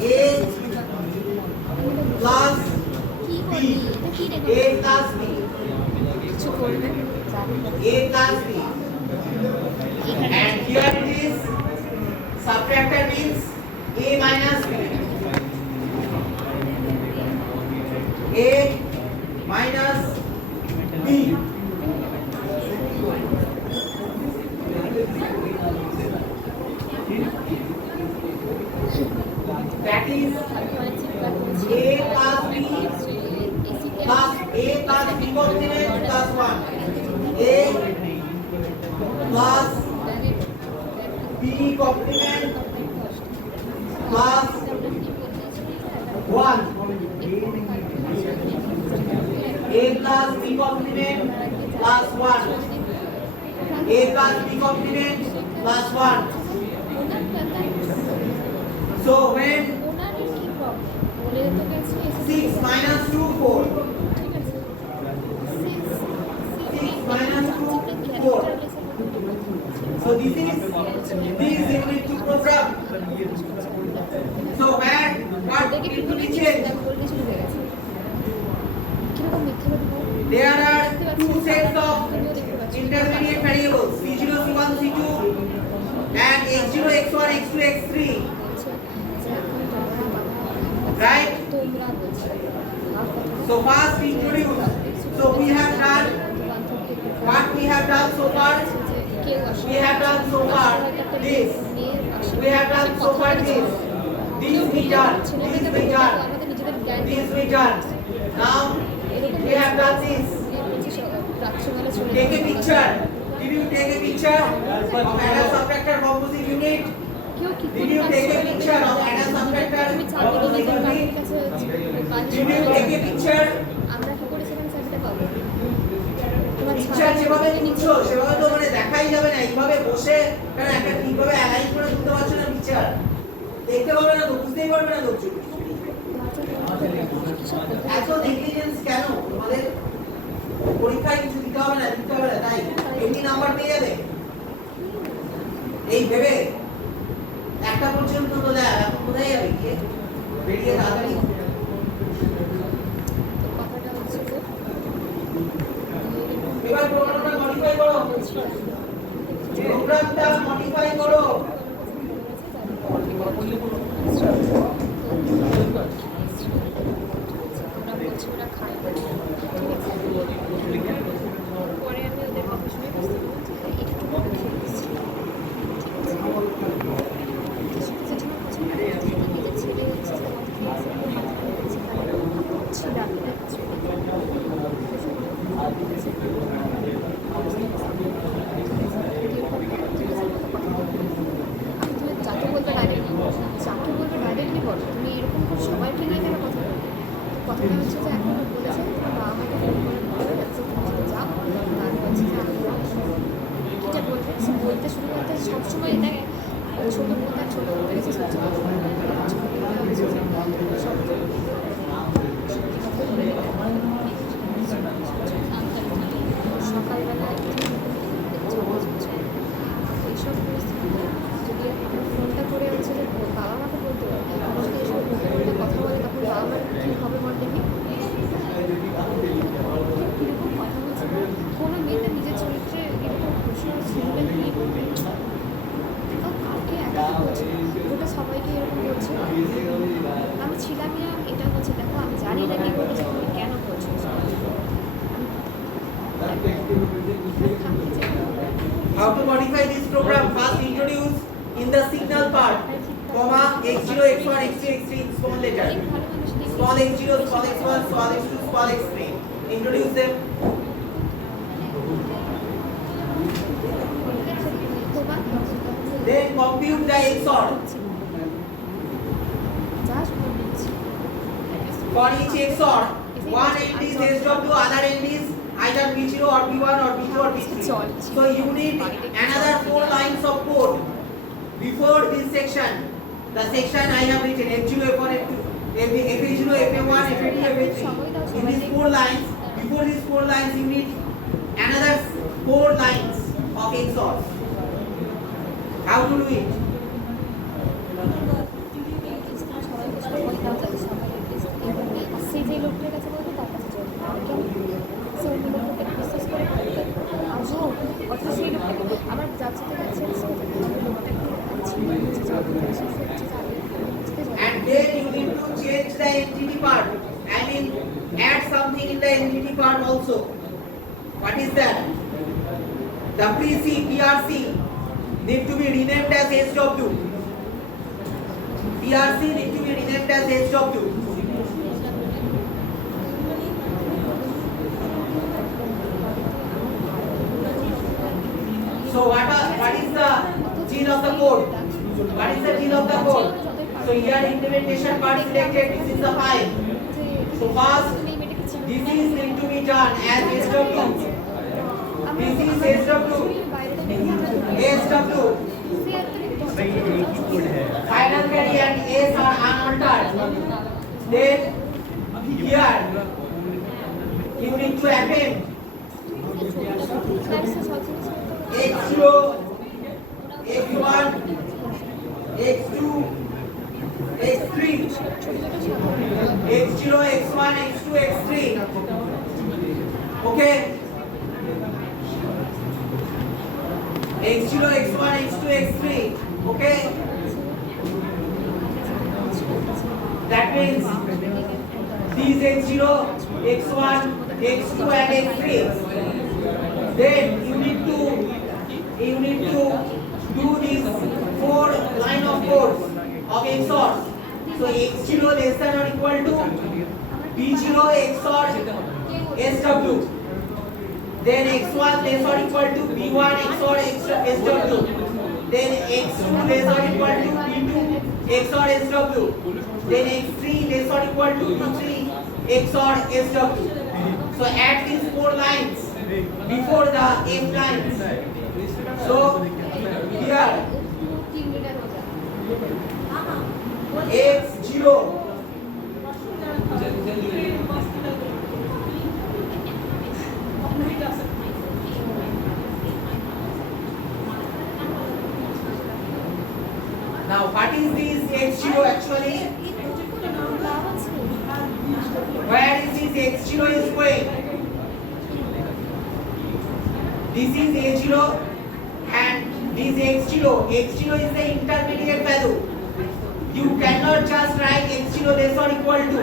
A plus B, A plus B, A plus B, and here it is subtractor means A minus B, A minus B. That is A plus B plus A plus B complement plus 1. A plus B complement plus 1. A plus B complement plus 1. A plus B complement plus 1. So when 6 minus 2, 4. 6 minus 2, 4. So this is unit to program. So where what need to be changed? There are two sets of intermediate variables, C0, C1, C2 and x0, x1, x2, x3. Right? So first introduce. So we have done what we have done so far. We have done so far this. We have done so far this. This we done. This we done. This we done. Now we have done this. Take a picture. Did you take a picture of adder subtractor composite unit? Did you take a picture of adder subtractor composite unit? Did you take a picture? Picture যেভাবে নিচ্ছো সেভাবে তো মানে দেখাই যাবে না, এইভাবে বসে কারণ একটা ঠিকভাবে অ্যালাইন করে তুলতে পারছো না পিকচার, দেখতে পারবে না তো, বুঝতেই পারবে না তো। এত নেগলিজেন্স কেন? তোমাদের পরীক্ষায় কিছু দিতে হবে না, তাই এমনি নাম্বার পেয়ে যাবে এই ভেবে একটা পর্যন্ত তো দেয়। এখন কোথায় যাবে গিয়ে বেরিয়ে তাড়াতাড়ি। এবার প্রোগ্রামটা মডিফাই করো, প্রোগ্রামটা মডিফাই করো। পরে আমি ওদের কথা শুনে বুঝতে পারছি একটু ছেড়ে যাকে বলবে ডাইরেক্টলি বলো, তুমি এরকম করে সবাইকে নিয়ে কেন কথা বলো? কথাটা হচ্ছে যে এখন বলেছে তোমার বাবা মাকে ফোন করে বলে যাচ্ছে তুমি যদি যাও, তাহলে হচ্ছে যে আমি এটা বলবে। সে বলতে শুরু করতে সবসময় এটা ছোটো বোন আর ছোটো বোন গেছে সকালবেলা এইসব পরিস্থিতিতে যদি ফোনটা করে হচ্ছে যে বাবা মাকে বলতে পারে, আমার যদি এসব কথা বলে তখন বাবা মার কী হবে বলতে কি এরকম কথা বলছে। কোনো মেয়েতে নিজের চরিত্রে এরকম প্রশ্ন শুনবেন কি বলবেন? কাউকে একা বলছে, ওটা সবাইকে এরকম বলছে। আমি ছিলামই এটা বলছে, দেখো আমি জানি না কি বলেছে, তুমি কেন বলছো? How to modify this program? First introduce in the signal part, comma x0, x1, x2, x3 in small letter. Small x0, small x1, small x2, small x3. Introduce them. Then compute the XOR. For each XOR, one end is SW, other end is either B0 or B1 or B2 or B3. So you need another 4 lines of code before this section. The section I have written F0, F1, F2, FA0, FA1, FA2, FA3. In these 4 lines, before these 4 lines you need another 4 lines of XOR. How to do it? And then you need to change the entity part. I mean, add something in the entity part also. What is that? WC, PRC need to be renamed as SW. PRC need to be renamed as SW. So what is the gene of the code? What is the gene of the code? So here implementation part selected. This is the file. So first, this is need to be done as SW. This is SW. SW. Final carry and S are unaltered. Then here you need to append X0, X1, X2, X3, X0, X1, X2, X3. Okay. X0, X1, X2, X3. Okay. That means these X0, X1, X2 and X3. Then you need to do these 4 line of codes of XOR. So X0 less than or equal to B0 XOR SW. Then X1 less or equal to B1 XOR SW. Then X2 less or equal to B2 XOR SW. Then X3 less or equal to B3 XOR SW. So add these 4 lines before the F lines. So here X0 now what is this X0 actually? Where is this X0 is going? This is A0 and this X0. X0 is the intermediate value. You cannot just write X0 less or equal to.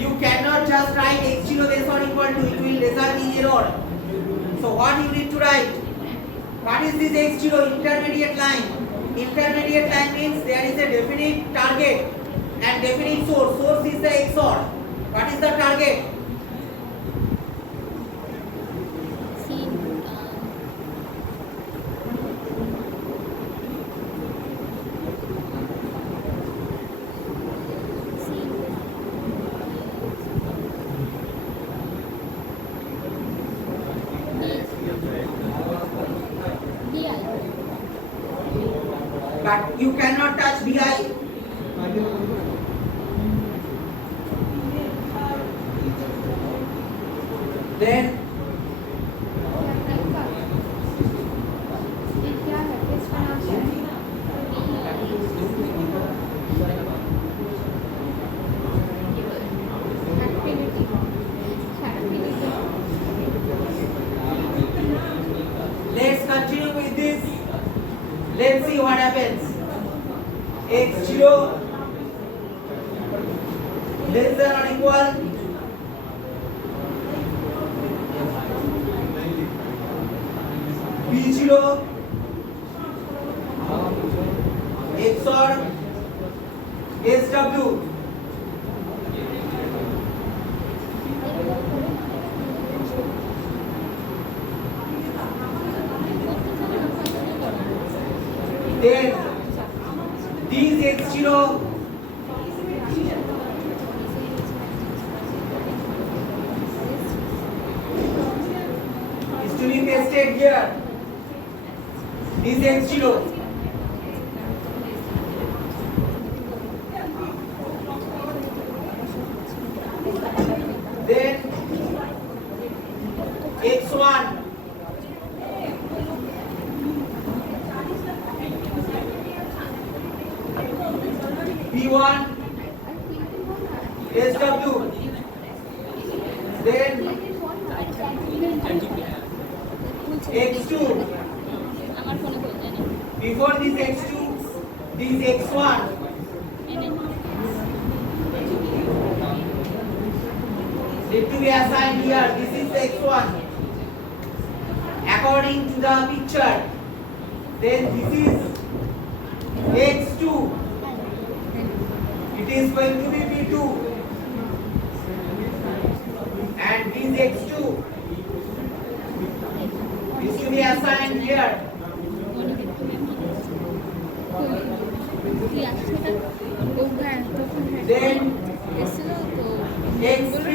You cannot just write X0 less or equal to. It will result in error. So what you need to write? What is this X0? Intermediate line. Intermediate line means there is a definite target and definite source. Source is the XOR. What is the target? But you cannot touch BI. Then let's continue with this. Let's see what happens. X0 less than or equal B0 XOR SW. Then these X0 is to be pasted here. This X0. Then X1 B1 SW. Then X2. Before this X2 this x1 need to be assigned here. This is x1 according to the picture. Then this is x2. It is going to be b2, and this x2 is to be assigned here. Then x3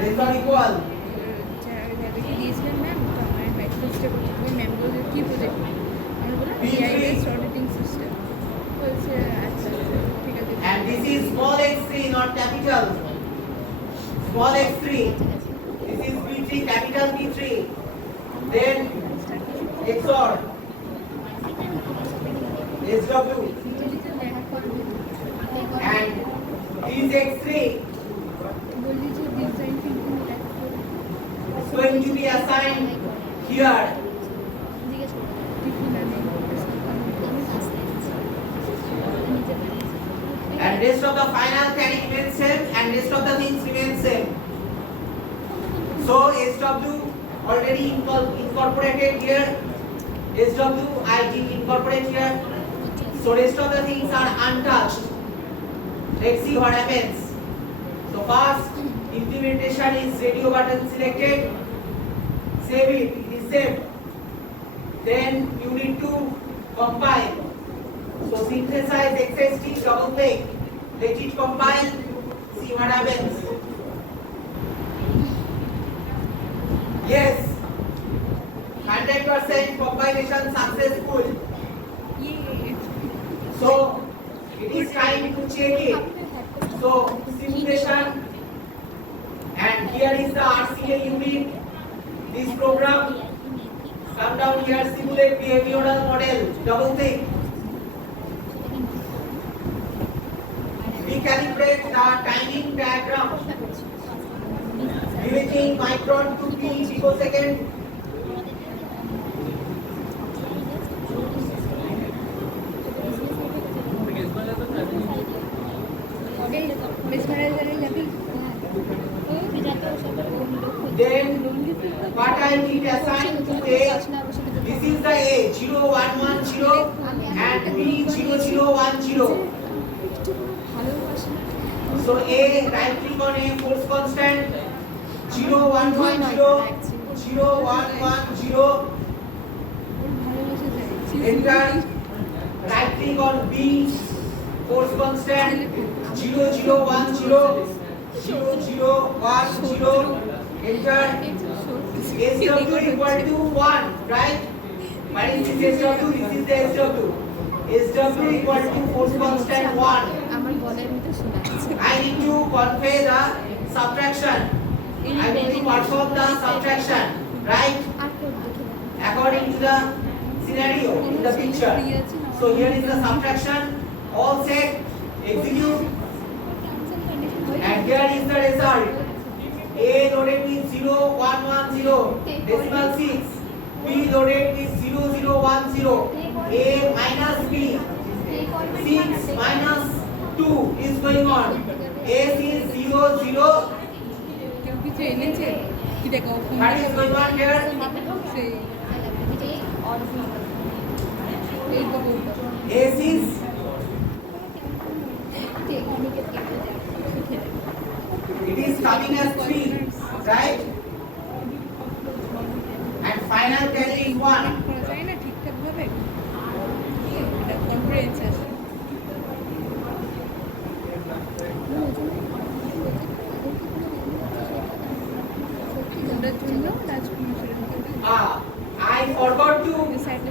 is not equal. And this is small x3, not capital. Small x3. This is b3, capital B3. Then XOR SW, and this x3 is going to be assigned here. And rest of the final carry remains same, and rest of the things remain same. So SW already incorporated here. SW I did incorporate here. So rest of the things are untouched. Let's see what happens. So first implementation is radio button selected. Save it. It is saved. Then you need to compile. So synthesize XST, double click. Let it compile. See what happens. Yes. 100% compilation successful. So it is time to check it. So simulation, and here is the RCA unit. This program, come down here, simulate behavioral model. Double click. Recalibrate the timing diagram. Limiting micron to p picosecond. Then what I need assigned to A, this is the A 0110 and B 0010. So A, right click on A, force constant 0110 0110. Enter. Right click on B, force constant 0010 0010. Enter. SW equal to 1, right? What is this SW? This is the SW. SW equal to force constant 1. I need to convey the subtraction. I need to perform the subtraction, right? According to the scenario in the picture. So here is the subtraction. All set. Execute. And here is the result. A loaded with 0110, decimal 6. B loaded with 0010. A minus B. 6 minus 2 is going on. S is 00. What is going on here? S is it is coming as 3, right? And final carry is 1.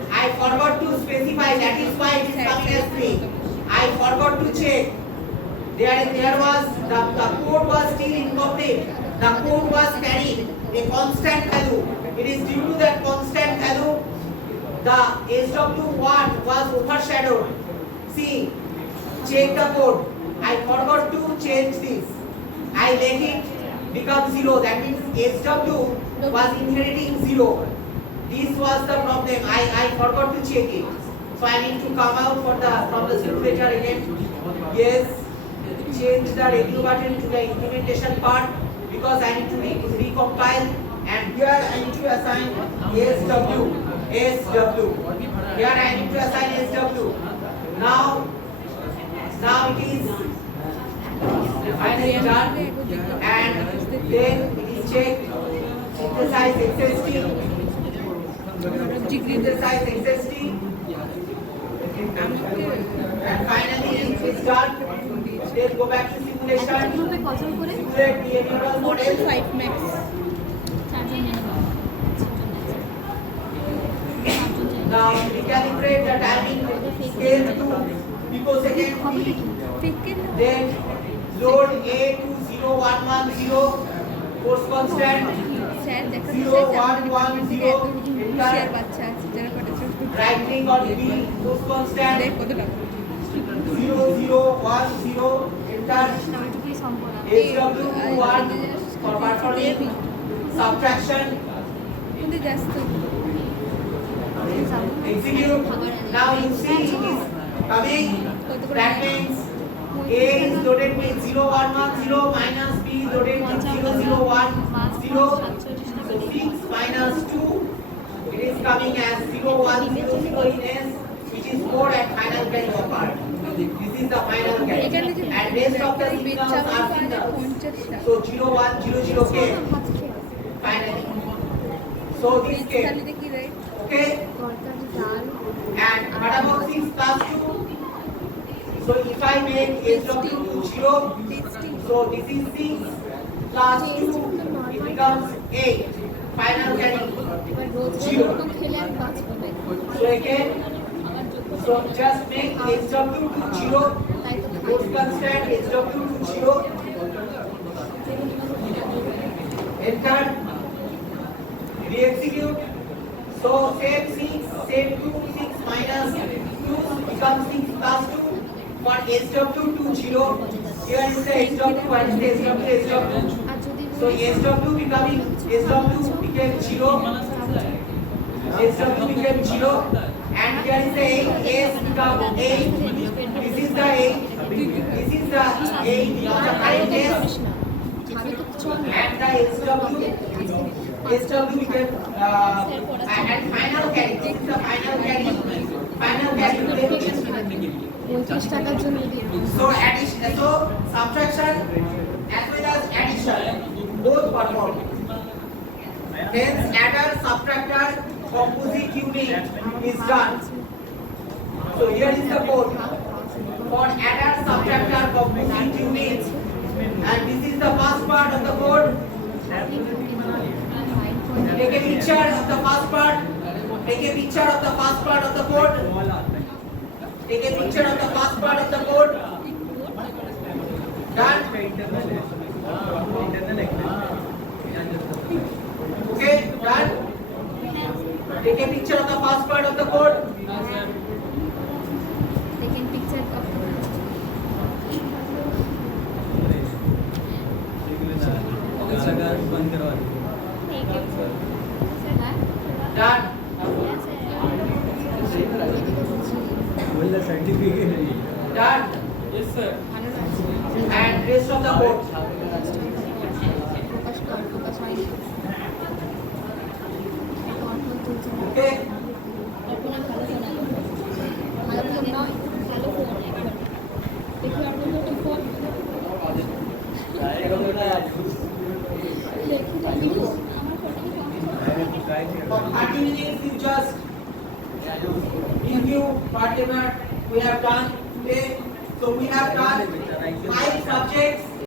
I forgot to specify, that is why it is coming as 3. I forgot to check. There was the code was still incomplete. The code was carrying a constant value. It is due to that constant value the SW1 was overshadowed. See, check the code. I forgot to change this. I let it become 0. That means SW was inheriting 0. This was the problem. I forgot to check it. So I need to come out from the simulator again. Yes, change the radio button to the implementation part because I need to recompile. And here I need to assign SW. Here I need to assign SW. Now it is finally done, and then it is checked. Synthesize XST. Synthesize XST. And finally it's done. Then go back to simulation. গ্রুপে কত করে Simulate behavioral model. 5 max চারজন নেন Now recalibrate the timing scale to picosecond T. Then load A to 0110 force constant sir দেখা 0110 enter. বাচ্চা আছে যারা করেছে Right click on B force constant কত টাকা 0010 enter. কি সম্পর্ক SW1 for performing subtraction. কিন্তু just Execute. Now you see it is coming. That means A is loaded with 0110 minus B is loaded with 0010. So 6 minus 2. It is coming as 0100 in S, which is 4 at final carry of part. This is the final carry. And rest of the signals are signals. So 0100 came finally. So this came. Okay. And what about 6 plus 2? So if I make SW to 0, so this is 6 plus 2, it becomes 8. Final carry. রোজ খেলে আর বাঁচবো না So again, so just make SW to 0, force constant SW to 0. Enter. Re-execute. So same 6, same 2, 6 minus 2 becomes 6 plus 2 for SW to 0. Here is the SW, what is the SW? আর যদি So SW became 0. SW became 0. And here is the 8, S become 8. This is the 8. This is the 8 of the current S. আমি তো চল And the SW became and final carry. This is the final carry. Final carry became 35 টাকার জন্য দিয়ে so addition, so subtraction as well as addition both perform. Hence adder subtractor composite unit is done. So here is the code for adder subtractor composite unit, and this is the first part of the code. Take a picture of the first part. Take a picture of the first part of the code. Take a picture of the first part of the code. Done. Okay, done. Take a picture of the first part of the code. taking picture of बंद करवा Done. बोल certificate है Done. Yes sir And rest of the code. প্রকাশ কর প্রকাশ হয়নি Okay. কল্পনা ভালো শোনালো ভালো phone নয় ভালো ফোন দেখি আর বলতো কি phone For 30 minutes, you just review whatever we have done today. So we have done 5 subjects